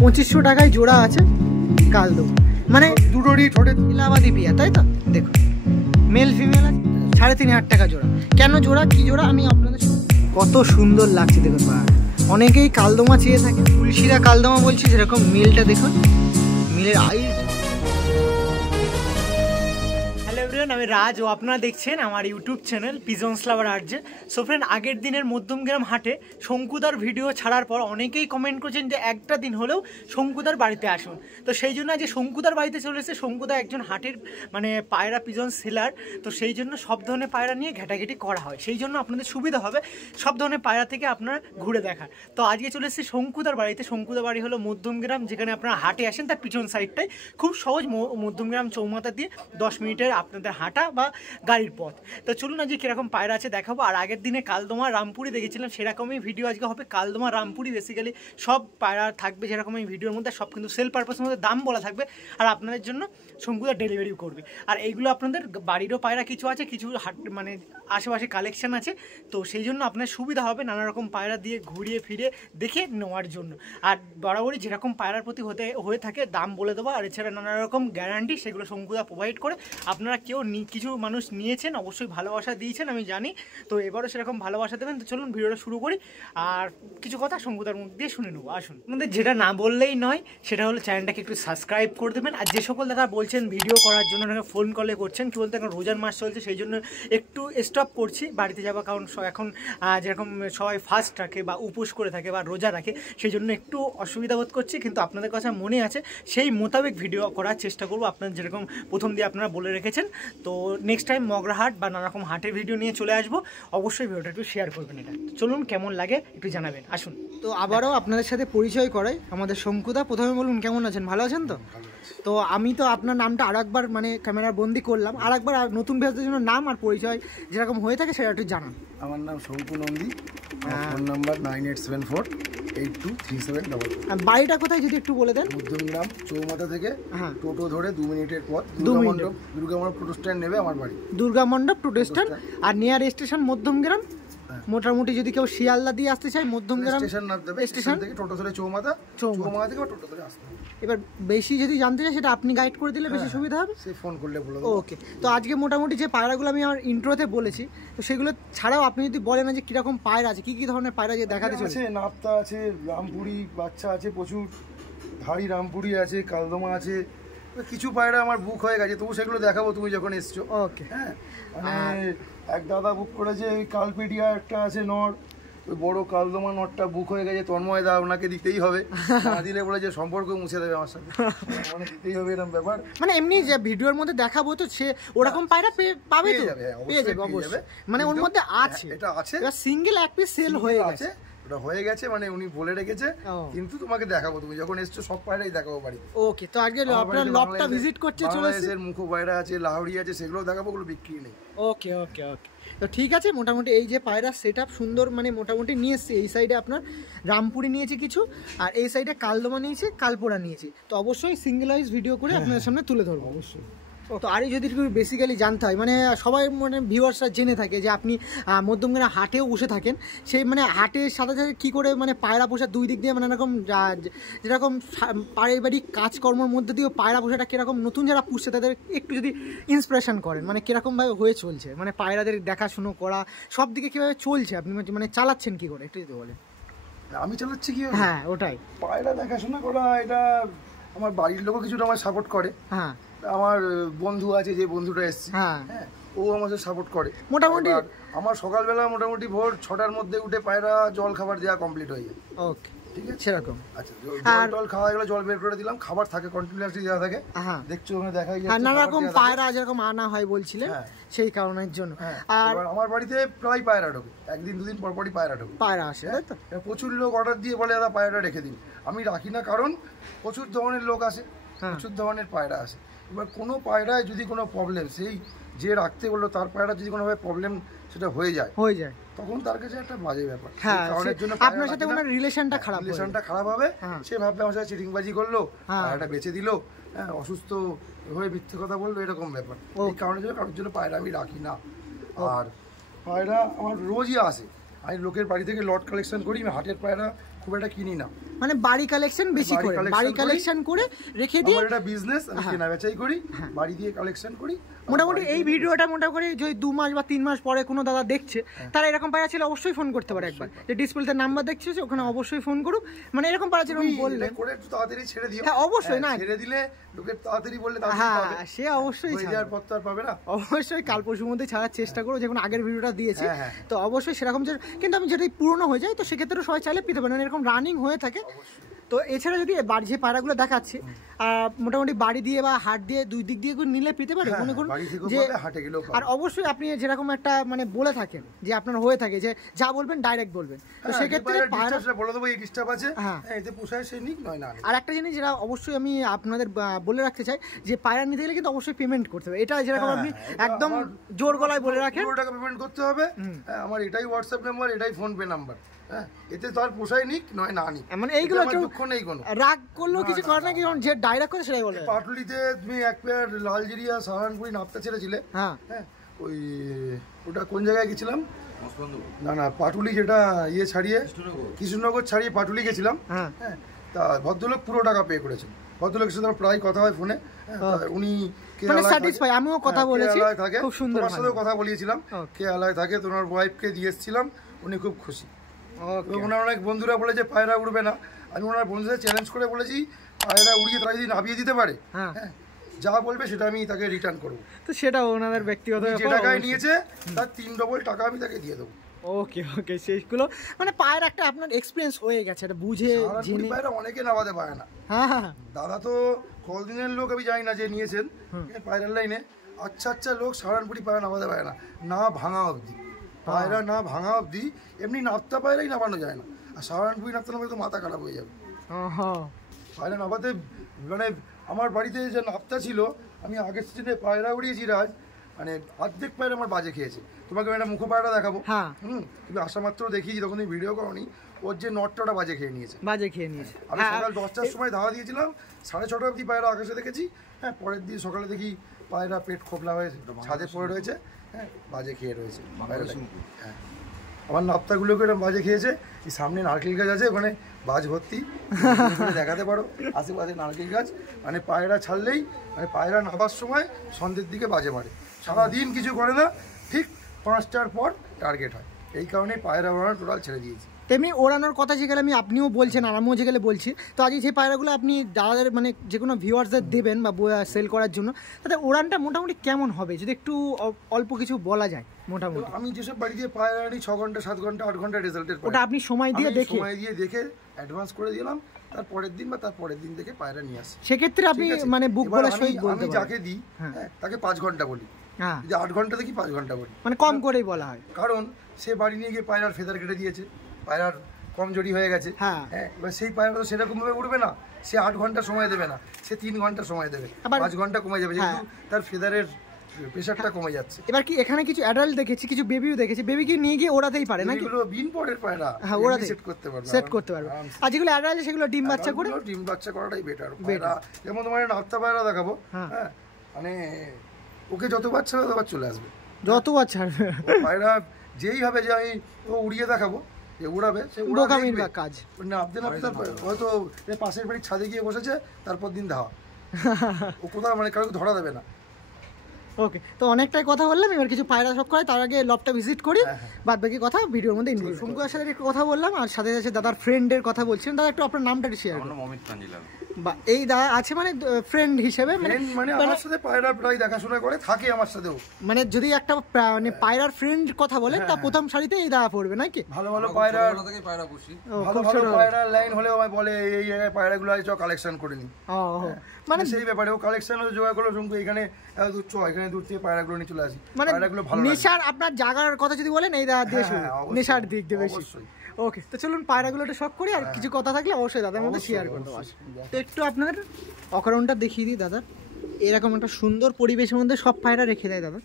2500 টাকায় জোড়া আছে কালদম, মানে দুটোরই ঠোঁটে ইলাহাবাদি বিয়া, তাই তো? দেখুন মেল ফিমেল আছে, 3500 টাকা জোড়া। কেন জোড়া, কি জোড়া আমি আপনাদের কত সুন্দর লাগছে দেখুন। অনেকেই কালদমা চেয়ে থাকে, তুলসীরা কালদমা বলছি, যেরকম মিলটা দেখুন, মিলের আইস। আমি রাজ ও আপনারা দেখছেন আমার ইউটিউব চ্যানেল পিজনস লাভার আর্জে। সো ফ্রেন্ড, আগের দিনের মধ্যমগ্রাম হাটে শঙ্কুদার ভিডিও ছাড়ার পর অনেকেই কমেন্ট করছেন যে একটা দিন হলেও শঙ্কুদার বাড়িতে আসুন। তো সেই জন্য আজ শঙ্কুদার বাড়িতে চলে এসেছে। শঙ্কুদা একজন হাটের মানে পায়রা পিজন সেলার, তো সেই জন্য সব ধরনের পায়রা নিয়ে ঘেটাঘেটি করা হয়, সেই জন্য আপনাদের সুবিধা হবে সব ধরনের পায়রা থেকে আপনারা ঘুরে দেখার। তো আজকে চলে এসেছি শঙ্কুদার বাড়িতে। শঙ্কুদার বাড়ি হলো মধ্যমগ্রাম, যেখানে আপনারা হাটে আসেন তার পিছন সাইডটাই খুব সহজ, মধ্যমগ্রাম চৌমাথা দিয়ে 10 মিনিটের আপনাদের হাঁটা বা গাড়ির পথ। তো চলুন আজকে কিরকম পায়রা আছে দেখাবো। আর আগের দিনে কালদমা রামপুরি দেখেছিলাম, সেরকমই ভিডিও আজকে হবে। কালদমা রামপুরি বেসিক্যালি সব পায়রা থাকবে যেরকম এই ভিডিওর মধ্যে, সব কিন্তু সেল পারপাসের মধ্যে দাম বলা থাকবে, আর আপনাদের জন্য শঙ্কুদা ডেলিভারি করবে। আর এইগুলো আপনাদের বাড়িরও পায়রা কিছু আছে, কিছু হাট মানে আশেপাশে কালেকশন আছে, তো সেই জন্য আপনার সুবিধা হবে নানা রকম পায়রা দিয়ে ঘুরিয়ে ফিরে দেখে নেওয়ার জন্য। আর বরাবরই যেরকম পায়রার প্রতি হয়ে থাকে দাম বলে দেবো, আর এছাড়া নানা রকম গ্যারান্টি সেগুলো শঙ্কুদা প্রোভাইড করে। আপনারা কেউ কিছু মানুষ নিয়েছেন, অবশ্যই ভালোবাসা দিয়েছেন আমি জানি, তো এবারও সেরকম ভালোবাসা দেবেন। তো চলুন ভিডিওটা শুরু করি, আর কিছু কথা শঙ্কুদার মুখ দিয়ে শুনে নেবো। আসুন, আমাদের যেটা না বললেই নয় সেটা হলো চ্যানেলটাকে একটু সাবস্ক্রাইব করে দেবেন। আর যে সকল দাদা বলছেন ভিডিও করার জন্য ফোন কলে করছেন, কি বলতে এখন রোজার মাস চলছে, সেই জন্য একটু স্টপ করছি বাড়িতে যাওয়া, কারণ এখন যেরকম সবাই ফাস্ট রাখে বা উপোস করে থাকে বা রোজা রাখে, সেই জন্য একটু অসুবিধা বোধ করছি, কিন্তু আপনাদের কথা মনে আছে, সেই মোতাবেক ভিডিও করার চেষ্টা করবো। আপনার যেরকম প্রথম দিয়ে আপনারা বলে রেখেছেন, তো নেক্সট টাইম মগরা হাট বা নানা রকম হাটের ভিডিও নিয়ে চলে আসবো। অবশ্যই ভিডিওটা একটু শেয়ার করবেন। এটা চলুন কেমন লাগে একটু জানাবেন। আসুন, তো আবারও আপনাদের সাথে পরিচয় করাই আমাদের শঙ্কুদা। প্রথমে বলুন কেমন আছেন, ভালো আছেন তো? তো আমি তো আপনার নামটা আরেকবার মানে ক্যামেরা বন্দি করলাম, আরেকবার নতুন ভেজদের জন্য নাম আর পরিচয় যেরকম হয়ে থাকে সেটা একটু জানান। আমার নাম শঙ্কু নন্দী, ফোন নাম্বার 9874823744। বাড়িটা কোথায় যদি একটু বলে দেন? মধ্যমগ্রাম চৌমাথা থেকে টোটো ধরে 2 মিনিটের পথ, দুর্গামণ্ডপ টোটো স্ট্যান্ড নেবে আমার বাড়ি। দুর্গামণ্ডপ টোটো স্ট্যান্ড, আর নিয়ার স্টেশন মধ্যমগ্রাম। মোটামুটি যদি কেউ শিয়ালদা দিয়ে আসতে চায় মধ্যমগ্রাম স্টেশন নামতে হবে, স্টেশন থেকে টোটো ধরে চৌমাথা থেকে টোটো ধরে আসতে হবে। এবার বেশি যদি জানতে চাই সেটা আপনি গাইড করে দিলে বেশি সুবিধা হবে, সে ফোন করলে বলে দেবো। ওকে, তো আজকে মোটামুটি যে পায়রাগুলো আমি আমার ইন্ট্রোতে বলেছি, তো সেগুলো ছাড়াও আপনি যদি বলেন যে কিরকম পায়রা আছে, কি কি ধরনের পায়রা যে দেখাতে চলছে? নাপ্তা আছে, রামপুরি বাচ্চা আছে প্রচুর, ধাড়ি রামপুরি আছে, কালদমা আছে, কিছু পায়রা আমার বুক হয়ে গেছে, তবু সেগুলো দেখাবো তুমি যখন এসছো। ওকে, হ্যাঁ, মানে এক দাদা বুক করেছে, ওই কালপেটিয়া একটা আছে নর, ওই বড় কালদমা নটটা বুক হয়ে গেছে, তন্ময় দা ওনাকে দিতেই হবে, না দিলে বলে যে সম্পর্ক মুছে দেবে আমার সাথে, মানে দিতেই হবে এরকম ব্যাপার। মানে এমনি যে ভিডিওর মধ্যে দেখাবো তো সে ওরকম পায়রা পাবে তো, পেয়ে যাবে অবশ্যই, মানে ওর মধ্যে আছে, এটা আছে, সিঙ্গেল এক পিস সেল হয়ে গেছে, ওটা হয়ে গেছে, মানে উনি বলে রেখেছে, কিন্তু তোমাকে দেখাবো, তুমি যখন এসছো সব পায়রাই দেখাবো বাড়িতে। ওকে, তো আজকে আপনার লটটা ভিজিট করতে চলে এসেছে, মুখো পায়রা আছে, লাহড়ি আছে, সেগুলো দেখাবো, ওগুলো বিক্রি নেই। ওকে ওকে ওকে, তো ঠিক আছে। মোটামুটি এই যে পায়রা সেট আপ সুন্দর মানে মোটামুটি নিয়ে এসছি। এই সাইডে আপনার রামপুরি নিয়েছি কিছু, আর এই সাইডে কালদমা নিয়েছি, কালপোড়া নিয়েছি, তো অবশ্যই সিঙ্গেল ওয়াইজ ভিডিও করে আপনাদের সামনে তুলে ধরবো অবশ্যই। তো আরই যদি একটু বেসিক্যালি জানতে হয়, মানে সবাই মানে ভিউয়ার্সরা জেনে থাকে যে আপনি মধ্যমগ্রাম হাটেও বসে থাকেন, সেই মানে হাটের সাথে সাথে কী করে মানে পায়রা পোষা দুই দিক দিয়ে মানে এরকম যেরকম পারিবারিক কাজকর্মের মধ্যে দিয়েও পায়রা পোষাটা কীরকম নতুন যারা পুষছে তাদের একটু যদি ইন্সপিরেশন করেন, মানে কীরকমভাবে হয়ে চলছে, মানে পায়রাদের দেখাশুনো করা সব দিকে কীভাবে চলছে, আপনি মানে চালাচ্ছেন কী করে একটু যদি বলেন। আমি চালাচ্ছি কি? হ্যাঁ, ওটাই, পায়রা দেখাশোনা করা, এটা আমার বাড়ির লোকও কিছুটা আমার সাপোর্ট করে। হ্যাঁ, আমার বন্ধু আছে, যে বন্ধুটা এসছে, হ্যাঁ, ও আমাদের সাপোর্ট করে মোটামুটি। আমার সকালবেলা মোটামুটি ভোর 6টার মধ্যে উঠে পায়রা জল খাবার দেওয়া কমপ্লিট হয়ে যায়। ওকে, ঠিক আছে, সেরকম। আচ্ছা, জল খাওয়া গেলে জল বের করে দিলাম, খাবার থাকে কন্টিনিউয়াসলি দেওয়া থাকে, দেখছো ওখানে দেখাই যাচ্ছে, নানা রকম পায়রা যেরকম আনা হয় বলছিলেন, সেই কারণের জন্য। আর আমার বাড়িতে প্রায় পায়রা ঢোকে, একদিন দুদিন পর পরই পায়রা ঢোকে, পায়রা আসে, তাই তো? প্রচুর লোক অর্ডার দিয়ে বলে দাদা পায়রা রেখে দিন, আমি রাখি না, কারণ প্রচুর ধরনের লোক আসে, প্রচুর ধরনের পায়রা আসে। এবার কোনো পায়রায় যদি কোনো প্রবলেম, সেই যে রাখতে বললো তার পায়রা যদি কোনোভাবে প্রবলেম সেটা হয়ে যায় তখন তার কাছে একটা বাজে ব্যাপার, কারণের জন্য আপনার সাথে ওনার রিলেশনটা খারাপ হবে, সে ভাববে আমার সাথে চিটিংবাজি করলো, পায়রাটা বেচে দিল, অসুস্থ হয়ে মিথ্যে কথা বললো, এরকম ব্যাপার। এই কারণের জন্য কারোর জন্য পায়রা আমি রাখি না। আর পায়রা আমার রোজই আসে, আমি লোকের বাড়ি থেকে লট কালেকশন করি, আমি হাটের পায়রা খুব একটা কিনি না, মানে বাড়ি কালেকশন বেশি করে, বাড়ি কালেকশন করে রেখে দিয়ে আমার এটা বিজনেস, আমি কেনা বেচাই করি, বাড়ি দিয়ে কালেকশন করি। মোটামুটি এই ভিডিওটা মোটামুটি যদি 2 মাস বা 3 মাস পরে কোনো দাদা দেখছে, তারা এরকম পায়রা ছিল অবশ্যই ফোন করতে পারে একবার, যে ডিসপ্লেতে নাম্বার দেখছে ওখানে অবশ্যই ফোন করুক। মানে এরকম পায়রা যেরকম বললেন করে একটু তাড়াতাড়ি ছেড়ে দিও। হ্যাঁ অবশ্যই, না ছেড়ে দিলে লোকে তাড়াতাড়ি বললে হ্যাঁ সে অবশ্যই ছাড়ার পর তো আর পাবে না। অবশ্যই কাল পরশুর মধ্যে ছাড়ার চেষ্টা করো, যেমন আগের ভিডিওটা দিয়েছি তো অবশ্যই সেরকম। কিন্তু আমি যেটাই পুরনো হয়ে যায় তো সেক্ষেত্রে সবাই চাইলে পেতে পারেন, এরকম রানিং হয়ে থাকে। তো এছাড়া যদি যে পায়রাগুলো দেখাচ্ছি মোটামুটি বাড়ি দিয়ে বা হাট দিয়ে দুই দিক দিয়ে নিলে পেতে পারে মনে করুন যে। আর অবশ্যই আপনি যেরকম একটা মানে বলে থাকেন যে আপনার হয়ে থাকে যে যা বলবেন ডাইরেক্ট বলবেন, তো সেক্ষেত্রে বলে দেবো এই ডিস্টার্ব আছে, এতে পোষায় সে নিক নয় না। আর একটা জিনিস যেটা অবশ্যই আমি আপনাদের বলে রাখতে চাই যে পায়রা নিতে গেলে কিন্তু অবশ্যই পেমেন্ট করতে হবে। এটা যেরকম আপনি একদম জোর গলায় বলে রাখেন 2 টাকা পেমেন্ট করতে হবে, আমার এটাই হোয়াটসঅ্যাপ নাম্বার, এটাই ফোন পে নাম্বার, এতে তো আর পোষায় নিক নয় না নিক। মানে এইগুলো দুঃখ নেই কোনো, রাগ করলেও কিছু করে না, কি যে ডাইরেক্ট করে সেটাই বলে। পাটুলিতে তুমি এক পেয়ার লালজিরিয়া সাহারানপুরি নাপতা ছেড়েছিলে, হ্যাঁ ওই ওটা কোন জায়গায় গেছিলাম, না না পাটুলি যেটা ইয়ে ছাড়িয়ে কৃষ্ণনগর ছাড়িয়ে পাটুলি গেছিলাম, হ্যাঁ তা ভদ্রলোক পুরো টাকা পে করেছেন। ভদ্রলোকের সাথে প্রায় কথা হয় ফোনে, উনি আমিও কথা বলেছি, খুব সুন্দর তোমার সাথেও কথা বলিয়েছিলাম, কে আলায় থাকে তোমার ওয়াইফকে দিয়ে এসেছিলাম, উনি খুব খুশি। ওনার অনেক বন্ধুরা বলেছে পায়রা উড়বে না, আমি ওনার বন্ধুদের চ্যালেঞ্জ করে বলেছি পায়রা উড়িয়ে তারা যদি নামিয়ে দিতে পারে, হ্যাঁ যা বলবে সেটা আমি তাকে রিটার্ন করবো। তো সেটা ওনাদের ব্যক্তিগত যে টাকায় নিয়েছে তার 3 ডবল টাকা আমি তাকে দিয়ে দেবো। ওকে ওকে, সেইগুলো মানে পায়ের একটা আপনার এক্সপিরিয়েন্স হয়ে গেছে, এটা বুঝে জেনে। পায়রা অনেকে নামাতে পারে না, হ্যাঁ দাদা তো কলদিনের লোক, আমি জানি না যে নিয়েছেন পায়রার লাইনে, আচ্ছা লোক সাহারানপুরি পায়রা নামাতে পারে না, না ভাঙা অবধি পায়রা, না ভাঙা অবধি এমনি নাপতা পায়রাই নামানো যায় না, আর সাহারানপুরি নাপতা নামাতে তো মাথা খারাপ হয়ে যাবে। পায়রা নামাতে মানে আমার বাড়িতে যে নাপতা ছিল, আমি আগের সিজনে পায়রা উড়িয়েছি রাজ, মানে অর্ধেক পায়রা আমার বাজে খেয়েছে। তোমাকে আমি একটা মুখো পায়রা দেখাবো, তুমি আসা মাত্র দেখিয়েছি, তখন তুমি ভিডিও করোনি, ওর যে নটটা বাজে খেয়ে নিয়েছে। আমি সকাল 10টার সময় ধাওয়া দিয়েছিলাম, 6:30 অবধি পায়রা আকাশে দেখেছি, হ্যাঁ পরের দিন সকালে দেখি পায়রা পেট খোপলা হয়ে ছাদে পড়ে রয়েছে, হ্যাঁ বাজে খেয়ে রয়েছে। হ্যাঁ আমার নাপ্তাগুলোকে এরকম বাজে খেয়েছে। এই সামনে নারকেল গাছ আছে, ওখানে বাজ ভর্তি, দেখাতে পারো আশেপাশে নারকেল গাছ। মানে পায়রা ছাড়লেই, মানে পায়রা নামার সময় সন্ধ্যের দিকে বাজে মারে, সারাদিন কিছু করে না, ঠিক 5টার পর টার্গেট হয়। এই কারণে পায়রা ওড়ানো টোটাল ছেড়ে দিয়েছি। তেমনি ওড়ানোর কথা যেগুলো আমি আপনিও বলছেন আর আমিও যেগুলো বলছি, তো আজকে সেই পায়রাগুলো আপনি দাদাদের মানে যে কোনো ভিউয়ার্সদের দেবেন বা সেল করার জন্য, তাতে ওড়ানটা মোটামুটি কেমন হবে যদি একটু অল্প কিছু বলা যায়? মোটামুটি আমি যেসব বাড়ি দিয়ে পায়রা আনি 6 ঘন্টা 7 ঘন্টা 8 ঘন্টা রেজাল্টের, ওটা আপনি সময় দিয়ে দেখে অ্যাডভান্স করে দিলাম, তারপরের দিন বা তারপরের দিন থেকে পায়রা নিয়ে আসি। সেক্ষেত্রে আপনি মানে বুক বলা সহিত বলতে আমি যাকে দিই তাকে 5 ঘন্টা বলি, যদি 8 ঘন্টা দেখি 5 ঘন্টা বলি, মানে কম করেই বলা হয়। কারণ সে বাড়ি নিয়ে গিয়ে পায়রার ফেদার কেটে দিয়েছে, পায়রার কমজোরি হয়ে গেছে, হ্যাঁ এবার সেই পায়রা তো সেরকমভাবে উঠবে না, সে 8 ঘন্টা সময় দেবে না, সে 3 ঘন্টা সময় দেবে, 5 ঘন্টা কমে যাবে, যেহেতু তার ফেদারের প্রেসারটা কমে যাচ্ছে। এবার কি এখানে কিছু অ্যাডাল্ট দেখেছি, কিছু বেবিও দেখেছি, বেবি কি নিয়ে গিয়ে ওড়াতেই পারে নাকি? এগুলো বিন পরের পায়রা, হ্যাঁ ওড়াতে সেট করতে পারবে। আর যেগুলো অ্যাডাল্ট সেগুলো ডিম বাচ্চা করে, ডিম বাচ্চা করাটাই বেটার। পায়রা যেমন তোমার নাপ্তা পায়রা দেখাবো, হ্যাঁ মানে ওকে যত বাচ্চা হবে ততবার চলে আসবে, যত বাচ্চা পায়রা যেই হবে যে আমি ও উড়িয়ে দেখাবো যে উড়াবে, সে বোকামির কাজ নাপতে নাপতে হয়তো পাশের বাড়ির ছাদে গিয়ে বসেছে, তারপর দিন ধাওয়া, ও কোথাও মানে কাউকে ধরা দেবে না। ওকে, তো অনেকটাই কথা বললাম, এবার কিছু পায়রা সব করে তার আগে লবটা ভিজিট করি, বাদ বাকি কথা ভিডিওর মধ্যে ইনক্লুড। শঙ্কুদার সাথে একটু কথা বললাম, আর সাথে সাথে দাদার ফ্রেন্ডের কথা বলছিলাম। দাদা একটু আপনার নামটা একটু শেয়ার করুন। অমিত কাঞ্জিলাল। বা এই দাদা আছে মানে ফ্রেন্ড হিসেবে, মানে আমার সাথে পায়রা প্রায় দেখাশোনা করে থাকে আমার সাথেও। মানে যদি একটা মানে পায়রার ফ্রেন্ড কথা বলেন, তা প্রথম সারিতে এই দাদা পড়বে নাকি? ভালো ভালো পায়রা পুষি, ভালো ভালো পায়রা লাইন হলেও আমায় বলে এই জায়গায় পায়রাগুলো আছে, কালেকশন করে নি। মানে সেই ব্যাপারে ও কালেকশন জোগাড় করলো, শঙ্কু এখানে দূর চ, এখানে দূর থেকে পায়রাগুলো নিয়ে চলে আসি। মানে নেশার আপনার জায়গার কথা যদি বলেন এই দাদা দিয়ে শুরু, নেশার দিক দিয়ে বেশি। ওকে, তো চলুন পায়রাগুলো একটু শখ করি, আর কিছু কথা থাকলে অবশ্যই দাদার মধ্যে শেয়ার করতে পারবো। তো একটু আপনার অকারণটা দেখিয়ে দিই দাদা। এরকম একটা সুন্দর পরিবেশের মধ্যে সব পায়রা রেখে দেয় দাদা,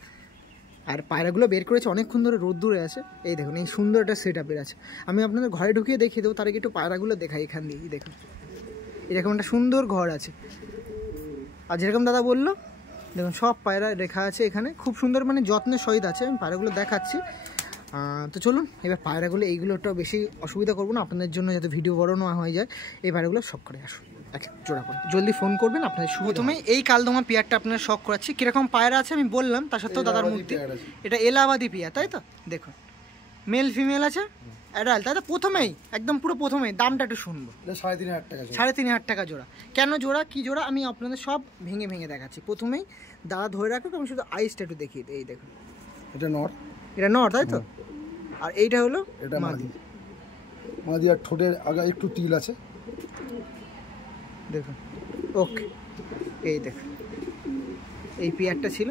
আর পায়রাগুলো বের করেছে অনেকক্ষণ ধরে রোদ্দুরে আছে। এই দেখুন এই সুন্দর একটা সেট আপের আছে, আমি আপনাদের ঘরে ঢুকিয়ে দেখিয়ে দেবো, তার আগে একটু পায়রাগুলো দেখাই। এখান দিয়ে দেখুন এরকম একটা সুন্দর ঘর আছে, আর যেরকম দাদা বললো দেখুন সব পায়রা রেখা আছে এখানে, খুব সুন্দর মানে যত্নের সহিত আছে। আমি পায়রাগুলো দেখাচ্ছি, তো চলুন এবার পায়রাগুলো এইগুলো একটু বেশি অসুবিধা করবো না আপনাদের জন্য, যাতে ভিডিও বড় না হয়ে যায়। এই পায়রাগুলো শখ করে আসুন, আচ্ছা জোড়া করে জলদি ফোন করবেন আপনাদের প্রথমেই এই কালদমা পেয়ারটা আপনার শখ করাচ্ছি। কীরকম পায়রা আছে আমি বললাম, তার সত্ত্বেও দাদার মূর্তি। এটা এলাহাবাদি পেয়ার তাই তো? দেখুন মেল ফিমেল আছে, অ্যাডাল্ট তাই তো? প্রথমেই একদম পুরো প্রথমেই দামটা একটু শুনবো। 3,500 টাকা। 3,500 টাকা জোড়া। কেন জোড়া, কি জোড়া আমি আপনাদের সব ভেঙে ভেঙে দেখাচ্ছি। প্রথমেই দাদা ধরে রাখুক, আমি শুধু আইসটা একটু দেখিয়ে দিই। এই দেখুন এটা নর, এটা নর তাই তো? আর এইটা হলো এটা মাদি। মাদি আর ঠোঁটের আগা একটু তিল আছে, দেখুন। ওকে এই দেখুন এই পেয়ারটা ছিল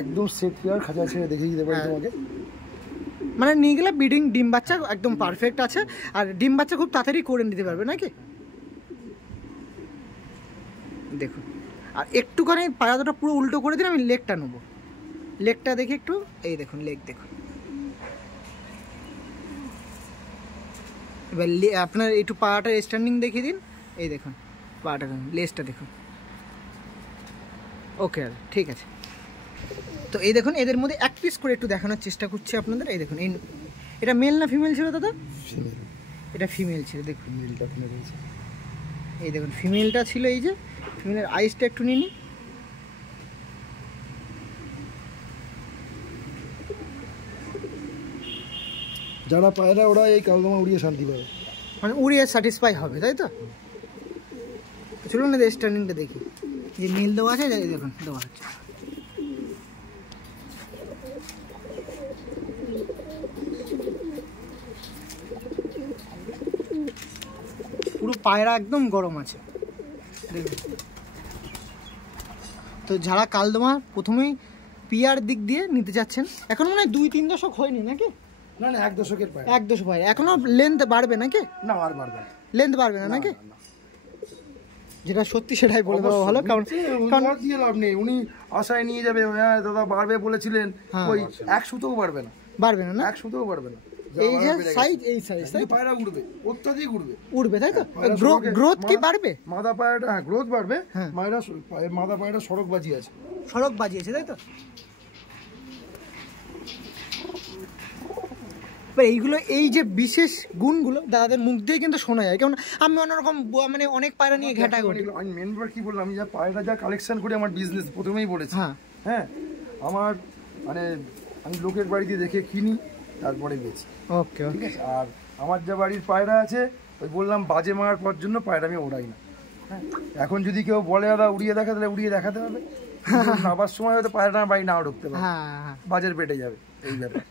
একদম সেট পেয়ার, খাঁচা ছেড়ে দেখিয়ে দিতে পারি তোমাকে। মানে নিয়ে গেলে ব্রিডিং ডিম বাচ্চা একদম পারফেক্ট আছে, আর ডিম বাচ্চা খুব তাড়াতাড়ি করে নিতে পারবে নাকি। দেখুন আর একটুখানি পায়রা দুটো পুরো উল্টো করে দিন, আমি লেগটা নেবো। লেগটা দেখি একটু, এই দেখুন লেগ দেখুন। এবার আপনার একটু পাড়াটা স্ট্যান্ডিং দেখিয়ে দিন, এই দেখুন পাড়াটা, লেজটা দেখুন। ওকে ঠিক আছে। তো এই দেখুন এদের মধ্যে এক পিস করে একটু দেখানোর চেষ্টা করছি আপনাদের। এই দেখুন এটা মেল না ফিমেল ছিল দাদা? এটা ফিমেল ছিল। দেখুন এই দেখুন ফিমেলটা ছিল, এই যে ফিমেলের আইসটা একটু নিয়ে নিই। যারা পায়রা ওরা এই কালদমা উড়িয়ে শান্তি পাবে, মানে উড়িয়ে স্যাটিসফাই হবে তাই তো? চলুন না স্ট্যান্ডিংটা দেখি, যে নীল দেওয়া আছে দেখুন দেওয়া হচ্ছে। পুরো পায়রা একদম গরম আছে দেখুন। তো যারা কালদমা প্রথমেই পিয়ার দিক দিয়ে নিতে যাচ্ছেন, এখন মনে হয় 2-3 দশক হয়নি নাকি? না না 1 দশকের পায়রা, 1 দশক পায়রা এখনো লেন্থ বাড়বে নাকি? না আর বাড়বে না, লেন্থ বাড়বে না নাকি? যেটা সত্যি সেটাই বলে দেওয়া ভালো, কারণ দিয়ে লাভ নেই। উনি আশায় নিয়ে যাবে, হ্যাঁ দাদা বাড়বে বলেছিলেন, ওই 1 সুতোও বাড়বে না, বাড়বে না না 1 সুতোও বাড়বে না। এই যে সাইজ, এই সাইজ তাই পায়রা উড়বে, অত্যাধিক উড়বে, উড়বে তাই তো? গ্রোথ কি বাড়বে? মাদা পায়রাটা হ্যাঁ গ্রোথ বাড়বে। মাদা পায়রাটা সড়ক বাজি আছে, সড়ক বাজিয়েছে তাই তো? এইগুলো এই যে বিশেষ গুণগুলো দাদাদের মুখ দিয়ে কিন্তু শোনা যায়, কারণ আমি অন্যরকম মানে অনেক পায়রা নিয়ে ঘেটা করি। আমি মেন ব্যাপার কি বললাম, আমি যা পায়রা যা কালেকশন করে আমার বিজনেস প্রথমেই বলেছি। হ্যাঁ আমার মানে আমি লোকের বাড়িতে দেখে কিনি তারপরে বেচি। ওকে ঠিক আছে। আর আমার যা বাড়ির পায়রা আছে ওই বললাম বাজে মারার পর জন্য পায়রা আমি ওড়াই না। হ্যাঁ এখন যদি কেউ বলে দাদা উড়িয়ে দেখা, তাহলে উড়িয়ে দেখাতে হবে। নাবার সময় হয়তো পায়রা বাড়ি নাও ঢুকতে পারে, বাজের পেটে যাবে। এই ব্যাপার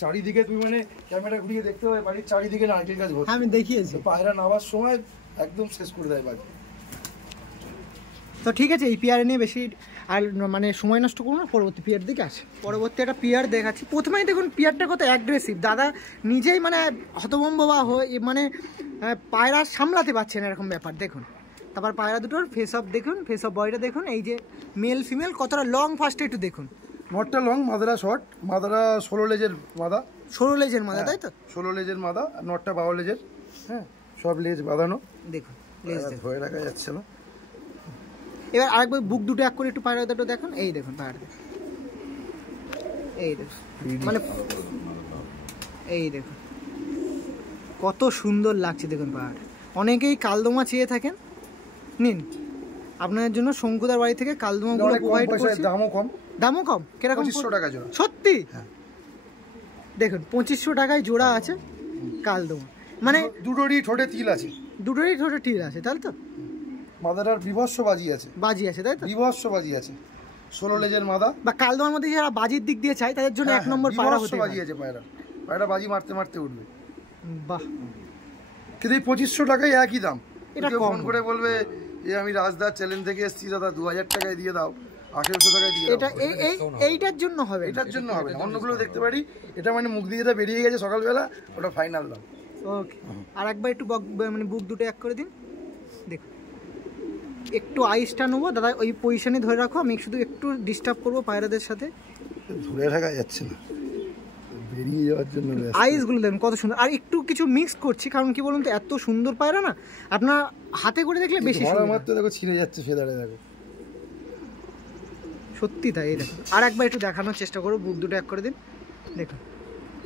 চারিদিকে তুমি মানে ক্যামেরা ঘুরিয়ে দেখতে হবে, বাড়ির চারিদিকে নারকেল গাছ ভর্তি। আমি দেখিয়েছি পায়রা নাবার সময় একদম শেষ করে দেয় বাজি। তো ঠিক আছে, এই পিয়ার নিয়ে বেশি আর মানে সময় নষ্ট করুন না, পরবর্তী পিয়ার দিকে আসে। পরবর্তী একটা পিয়ার দেখাচ্ছি। প্রথমেই দেখুন পিয়ারটা কত অ্যাগ্রেসিভ, দাদা নিজেই মানে হতভম্ব বা হয়ে মানে পায়রা সামলাতে পারছেন এরকম ব্যাপার। দেখুন তারপর পায়রা দুটোর ফেস অফ দেখুন, ফেস অফ বডিটা দেখুন, এই যে মেল ফিমেল কতটা লং ফার্স্টে একটু দেখুন। নটটা লং, মাদারা শর্ট, মাদারা 16 লেজের মাদা, 16 লেজের মাদা তাই তো? 16 লেজের মাদা, নটটা 12 লেজের। হ্যাঁ সব লেজ বাঁধানো। দেখুন লেজ ধরে রাখা যাচ্ছে না। এবার আরেকবার বুক দুটো এক করে একটু পায়রা দুটো দেখুন, এই দেখুন পায়রা, এই দেখুন মানে এই দেখুন কত সুন্দর লাগছে দেখুন পায়রা। অনেকেই কালদমা চেয়ে থাকেন, নিন আপনাদের জন্য শঙ্কুদার বাড়ি থেকে কালদমাগুলো প্রোভাইড করছি। দামও কম। দামও কম কিরকম? 2500 টাকা জোড়া। সত্যি? দেখুন 2500 টাকায় জোড়া আছে কালদমা, মানে দুটোরই ঠোঁটে তিল আছে, দুটোরই ঠোঁটে তিল আছে তাই তো? মাদারার বিভৎস বাজি আছে, বাজি আছে তাই তো? বিভৎস বাজি আছে, 16 লেজের মাদা। বা কালদমার মধ্যে যারা বাজির দিক দিয়ে চায় তাদের জন্য 1 নম্বর পায়রা হতে পারে। বাজি আছে পায়রা, পায়রা বাজি মারতে মারতে উঠবে। বাহ, কিন্তু এই 2500 টাকায় একই দাম। এটা ফোন করে বলবে যে আমি রাজদার চ্যানেল থেকে এসেছি দাদা 2000 টাকায় দিয়ে দাও, 1800 টাকায় দিয়ে দাও। এটা এইটার জন্য হবে, এটার জন্য হবে না, অন্যগুলো দেখতে পারি। এটা মানে মুখ দিয়ে যেটা বেরিয়ে গেছে সকালবেলা, ওটা ফাইনাল দাম। ওকে আর একবার একটু মানে বুক দুটো এক করে দিন। দেখুন একটু আইসটা নেবো দাদা, ওই পজিশনে ধরে রাখো, আমি শুধু একটু ডিস্টার্ব করবো পায়রাদের সাথে। ধরে রাখা যাচ্ছে না, বেরিয়ে যাওয়ার জন্য আইসগুলো দেখুন কত সুন্দর। আর একটু কিছু মিক্স করছি, কারণ কি বলুন তো এত সুন্দর পায়রা না, আপনার হাতে করে দেখলে বেশি মাত্র দেখো ছিঁড়ে যাচ্ছে ফেদারে, দেখো সত্যি তাই। এই দেখুন আর একবার একটু দেখানোর চেষ্টা করো, বুক দুটো এক করে দিন। দেখুন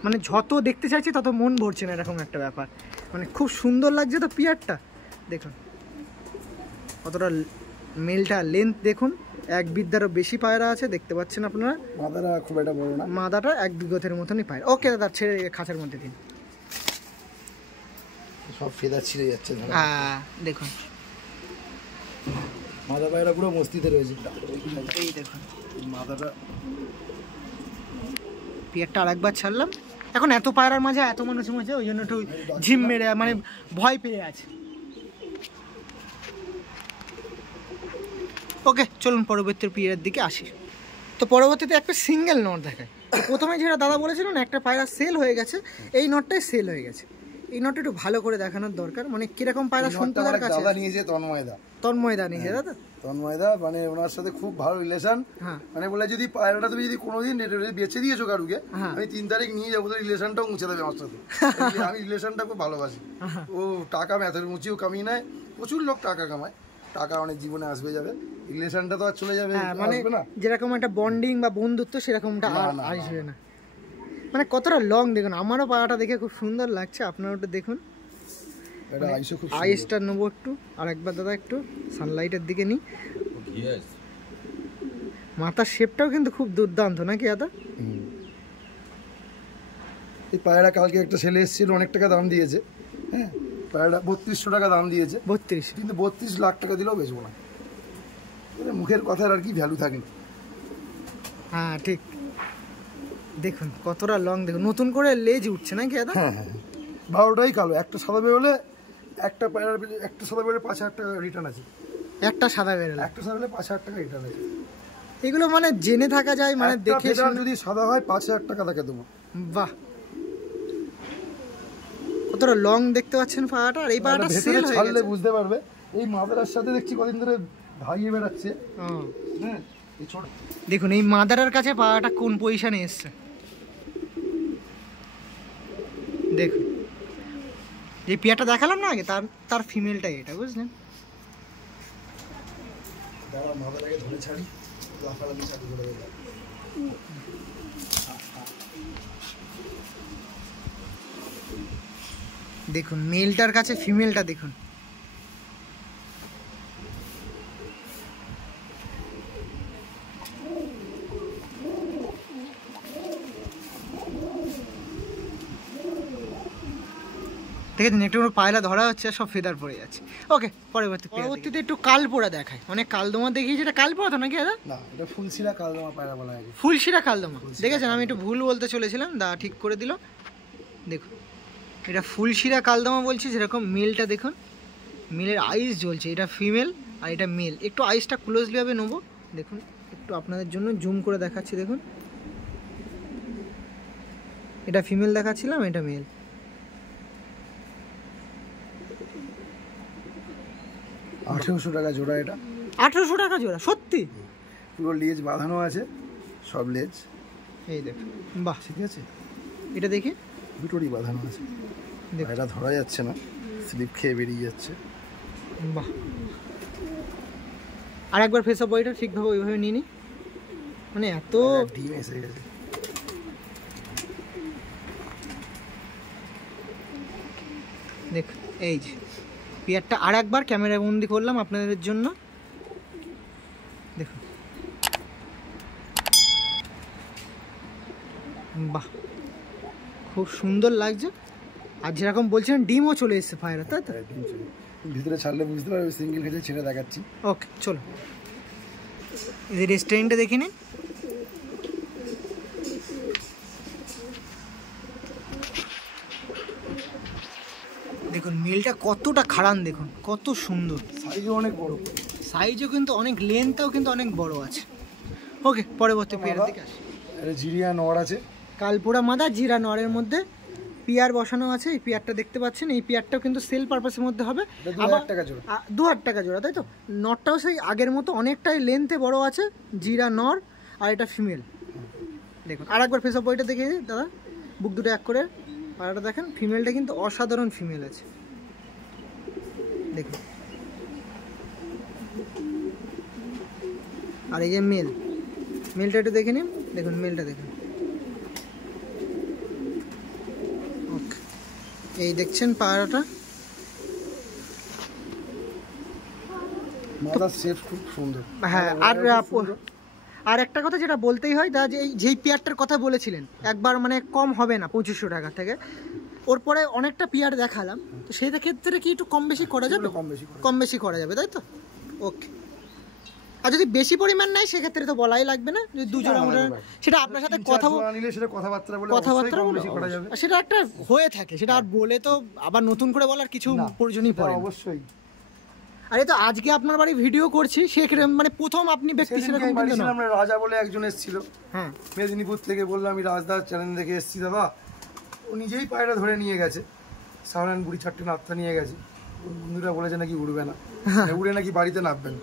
মানে যত দেখতে চাইছি তত মন ভরছে না, এরকম একটা ব্যাপার। মানে খুব সুন্দর লাগছে তো পিয়ারটা, দেখুন কতটা মেলটা লেন্থ দেখুন, 1 বিঘারও বেশি পায়রা আছে, দেখতে পাচ্ছেন আপনারা। মাদাটা খুব একটা বড় না, মাদাটা 1 বিঘতের মতনই পায়রা। ওকে দাদা, ছেড়ে খাঁচার মধ্যে দিন। সব ফেদার ছিঁড়ে যাচ্ছে। হ্যাঁ দেখুন মাদা পায়রা পুরো মস্তিতে রয়েছে। এই দেখুন মাদাটা, পিয়ারটা আরেকবার ছাড়লাম। এখন এত পায়রার মাঝে, এত মানুষের মাঝে, ওই জন্য একটু ঝিম মেরে মানে ভয় পেয়ে আছে। ওকে চলুন পরবর্তী পিয়ারের দিকে আসি। তো পরবর্তীতে একটা সিঙ্গেল নট দেখায়। প্রথমে যেটা দাদা বলেছিলেন একটা পায়রা সেল হয়ে গেছে, এই নটটাই সেল হয়ে গেছে। এই নটটা একটু ভালো করে দেখানোর দরকার, মানে কিরকম পায়রা সন্তুদার কাছে। দাদা নিয়েছে তন্ময়দা নিয়েছে দাদা। তন্ময়দা মানে ওনার সাথে খুব ভালো রিলেশন। মানে বলে যদি পায়রাটা তুমি যদি কোনোদিন বেঁচে দিয়েছো কারুকে, আমি 3 তারিখ নিয়ে যাবো, রিলেশনটাও মুছে দেবে আমার সাথে। আমি রিলেশনটা খুব ভালোবাসি। ও টাকা ম্যাথের মুচিও কামিয়ে নেয়, প্রচুর লোক টাকা কামায়, টাকা অনেক জীবনে আসবে যাবে, রিলেশনটা তো আর চলে যাবে মানে যেরকম একটা বন্ডিং বা বন্ধুত্ব সেরকমটা আর আসবে না। মানে কতটা লং দেখুন, আমারও পায়রাটা দেখে খুব সুন্দর লাগছে, আপনারা ওটা দেখুন। আইসটা নেবো একটু, আর একবার দাদা একটু সানলাইটের দিকে নিই। মাথার শেপটাও কিন্তু খুব দুর্দান্ত নাকি দাদা? এই পায়রা কালকে একটা ছেলে এসেছিল, অনেক টাকা দাম দিয়েছে। হ্যাঁ, পায়রাটা 3200 টাকা দাম দিয়েছে। 32, কিন্তু 32 লাখ টাকা দিলেও বেচবো না। মুখের কথার আর কি ভ্যালু থাকে। হ্যাঁ ঠিক, দেখুন কতটা লং, দেখুন নতুন করে লেজ উঠছে নাকি দাদা? হ্যাঁ হ্যাঁ, 12টাই কালো। একটা সাদা বেরোলে, একটা পায়রা একটা সাদা বেরোলে 5000 টাকা রিটার্ন আছে। একটা সাদা বেরোলে, একটা সাদা বেরোলে 5000 টাকা রিটার্ন আছে। এগুলো মানে জেনে থাকা যায়, মানে দেখে যদি সাদা হয় 5000 টাকা তাকে দেবো। বাহ, কতটা লং দেখতে পাচ্ছেন পায়রাটা। আর এই পায়রাটা সেল হয়ে গেছে, বুঝতে পারবে। এই মাদারার সাথে দেখছি কদিন ধরে ভাইয়ে বেড়াচ্ছে। হ্যাঁ, এই ছোট দেখুন এই মাদারার কাছে পায়রাটা কোন পজিশনে এসছে দেখুন। যে পিয়ারটা দেখালাম না আগে, তার ফিমেলটাই এটা, বুঝলেন? দাঁড়া, মাদারাকে ধরে ছাড়ি, লাফালাফি চালু করে দেবে। দেখুন মেলটার কাছে ফিমেলটা দেখুন। দেখেছেন একটু পায়রা ধরা হচ্ছে, সব ফেদার পড়ে যাচ্ছে। ওকে পরবর্তীতে একটু কালপোড়া দেখায়। অনেক কালদমা দেখিয়েছে, এটা কালপোড়া তো নাকি দাদা? না, এটা ফুলশিরা কালদমা পায়রা বলা হয়। ফুলশিরা কালদমা দেখেছেন, আমি একটু ভুল বলতে চলেছিলাম, দা ঠিক করে দিল। দেখুন এটা ফুলশিরা কালদমা বলছি। যেরকম মেলটা দেখুন, মেলের আইস জ্বলছে, এটা ফিমেল আর এটা মেল। একটু আইসটা ক্লোজলিভাবে নেবো, দেখুন একটু আপনাদের জন্য জুম করে দেখাচ্ছি। দেখুন এটা ফিমেল দেখাচ্ছিলাম, এটা মেল। 1800 টাকা জোড়া। এটা 1800 টাকা জোড়া? সত্যি? পুরো লেজ বাঁধানো আছে, সব লেজ। এই দেখুন, বাহ, ঠিক আছে। এটা দেখি, দুটোরই বাঁধানো আছে। এটা ধরা যাচ্ছে না, স্লিপ খেয়ে বেরিয়ে যাচ্ছে। বাহ, আর একবার ফেস অফ বডিটা ঠিকভাবে ওইভাবে নিয়ে নি, মানে এত ডিম এসে গেছে। দেখ এই যে পিয়ারটা আর একবার ক্যামেরা বন্দি করলাম আপনাদের জন্য, দেখুন। বাহ, খুব সুন্দর লাগছে। আর যেরকম বলছেন ডিমও চলে এসেছে পায়রা, তাই তো? ভিতরে ছাড়লে বুঝতে পারবে, সিঙ্গেল খেতে ছেড়ে দেখাচ্ছি। ওকে চলো, এই রেস্টুরেন্টটা দেখে নিন। দেখুন মেলটা কতটা খাড়ান, দেখুন কত সুন্দর, সাইজও অনেক বড়, সাইজও কিন্তু অনেক, লেন্থটাও কিন্তু অনেক বড় আছে। ওকে পরবর্তী পেয়ারের দিকে আসি। জিরিয়া নর আছে, কালপোড়া মাদা জিরা নরের মধ্যে পিয়ার বসানো আছে। এই পিয়ারটা দেখতে পাচ্ছেন, এই পিয়ারটাও কিন্তু সেল পারপাসের মধ্যে হবে। 2000 টাকা জোড়া। 2000 টাকা জোড়া, তাই তো? নরটাও সেই আগের মতো অনেকটাই লেন্থে বড় আছে, জিরা নর, আর এটা ফিমেল। দেখুন আর একবার ফেস অফ বডিটা দেখে দাদা, বুক দুটো এক করে। আর এটা দেখেন ফিমেলটা কিন্তু অসাধারণ ফিমেল আছে, দেখুন। আর এই যে মেলটা একটু দেখে নিন, দেখুন মেলটা দেখুন। এই দেখছেন পায়রাটা, মাদার শেপ খুব সুন্দর। হ্যাঁ। আর একটা কথা যেটা বলতেই হয় দা, যে যেই পেয়ারটার কথা বলেছিলেন একবার মানে কম হবে না 2500 টাকা থেকে, ওর পরে অনেকটা পেয়ার দেখালাম, তো সেই ক্ষেত্রে কি একটু কম বেশি করা যাবে? কম বেশি করা যাবে, তাই তো? ওকে। আর যদি বেশি পরিমাণ নেয় সেক্ষেত্রে তো বলাই লাগবে না, যদি দুজোড়া মোটা সেটা আপনার সাথে কথাবার্তা বলে সেটা একটা হয়ে থাকে, সেটা আর বলে তো আবার নতুন করে বলার কিছু প্রয়োজনই পড়ে অবশ্যই। আরে তো আজকে আপনার বাড়ি ভিডিও করছি, সেখানে মানে প্রথম আপনি ব্যক্তি সেরকম কিন্তু না। আমরা রাজা বলে একজন এসেছিল, হ্যাঁ, মেদিনীপুর থেকে, বললাম আমি রাজদার চ্যানেল দেখে এসেছি দাদা, ও নিজেই পায়রা ধরে নিয়ে গেছে, সাহারান বুড়ি ছাড়তে নাপতা নিয়ে গেছে, বন্ধুরা বলেছে নাকি উড়বে না, উড়ে নাকি বাড়িতে নামবেন,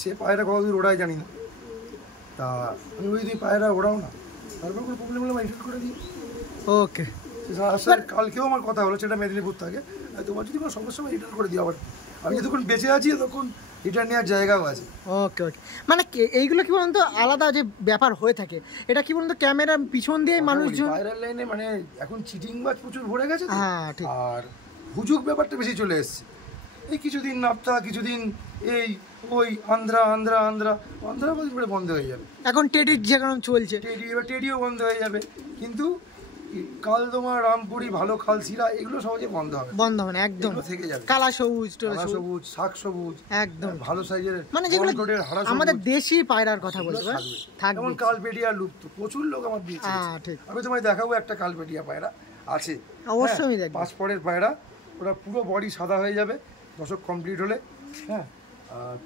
সে পায়রা কতদূর ওড়ায় জানি না, তা আমি ওই দিই পায়রা ওড়াও না, তারপর কোনো প্রবলেম হলে মাইন্ড করে দিই। ওকে, কালকেও আমার কথা হলো, সেটা মেদিনীপুর থাকে, তোমার যদি কোনো সমস্যা হয় রিটার্ন করে দিও, আবার আমি যতক্ষণ বেঁচে আছি তখন রিটার্ন নেওয়ার জায়গাও আছে। ওকে ওকে, মানে এইগুলো কি বলুন তো আলাদা যে ব্যাপার হয়ে থাকে, এটা কি বলুন তো ক্যামেরার পিছন দিয়ে মানুষজন ভাইরাল লাইনে মানে এখন চিটিং বাজ প্রচুর ভরে গেছে, হ্যাঁ ঠিক, আর হুজুক ব্যাপারটা বেশি চলে এসছে। এই কিছুদিন নাপতা, কিছুদিন এই ওই আন্ধ্রা আন্ধ্রা আন্ধ্রা আন্ধ্রা বন্ধ হয়ে যাবে, এখন টেডির যেরকম চলছে টেডিও বন্ধ হয়ে যাবে, কিন্তু কালদমা, রামপুরি, ভালো খালসিরা এগুলো সহজে বন্ধ হবে না, একদম থেকে যাবে। কালা সবুজ, শাক সবুজ, একদম ভালো সাইজের, মানে যেগুলো আমাদের দেশি পায়রার কথা বলতে থাকবে। যেমন কালপেটিয়া লুপ্ত, প্রচুর লোক আমার দিয়েছে, আমি তোমায় দেখাবো একটা কালপেটিয়া পায়রা আছে, অবশ্যই দেখব, 5 পরের পায়রা, ওরা পুরো বডি সাদা হয়ে যাবে দশক কমপ্লিট হলে, হ্যাঁ,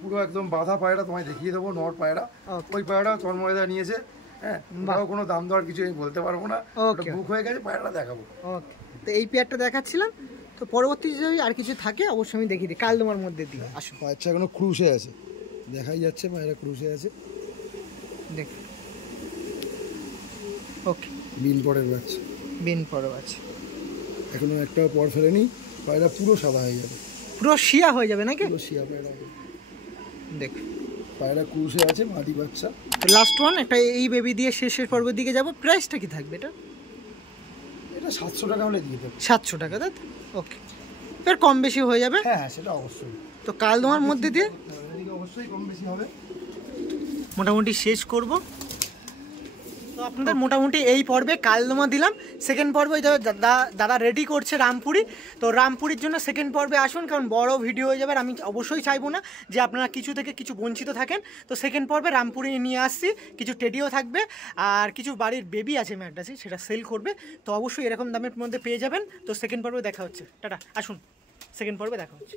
পুরো একদম বাঁধা পায়রা তোমায় দেখিয়ে দেবো, নর পায়রা। ওই পায়রা তন্ময়দা নিয়েছে, হ্যাঁ, কোনো দাম দেওয়ার কিছু আমি বলতে পারবো না, বুক হয়ে গেছে, পায়রাটা দেখাবো। ওকে, তো এই পেয়ারটা দেখাচ্ছিলাম, তো পরবর্তী যদি আর কিছু থাকে অবশ্যই আমি দেখিয়ে দিই, কালদমার মধ্যে দিয়ে আসুন। আচ্ছা, এখনো ক্রুশে আছে, দেখাই যাচ্ছে পায়রা ক্রুশে আছে, দেখ। ওকে, বিন পরের বাচ্চা, এখনো একটাও পর ফেলেনি, পায়রা পুরো সাদা হয়ে যাবে, পুরো শিয়া হয়ে যাবে নাকি? পুরো শিয়া পায়রা দেখ, পায়রা ক্রুশে আছে, মাদি বাচ্চা। লাস্ট ওয়ান একটা এই বেবি দিয়ে শেষের পর্বের দিকে যাব। প্রাইসটা কি থাকবে এটা? 700 টাকা হলে দিয়ে দেবো। 700 টাকা, তাই? ওকে, এর কম বেশি হয়ে যাবে, হ্যাঁ সেটা অবশ্যই। তো কালদমার মধ্যে দিয়ে অবশ্যই কম বেশি হবে, মোটামুটি শেষ করব। তো আপনাদের মোটামুটি এই পর্বে কালদমা দিলাম। সেকেন্ড পর্বে দাদা রেডি করছে রামপুরি, তো রামপুরির জন্য সেকেন্ড পর্বে আসুন, কারণ বড় ভিডিও হয়ে যাবে, আমি অবশ্যই চাইবো না যে আপনারা কিছু থেকে কিছু বঞ্চিত থাকেন। তো সেকেন্ড পর্বে রামপুরি নিয়ে আসছি, কিছু টেডিও থাকবে, আর কিছু বাড়ির বেবি আছে ম্যাডাসি, সেটা সেল করবে, তো অবশ্যই এরকম দামের মধ্যে পেয়ে যাবেন। তো সেকেন্ড পর্বে দেখা হচ্ছে, টাটা, আসুন, সেকেন্ড পর্বে দেখা হচ্ছে।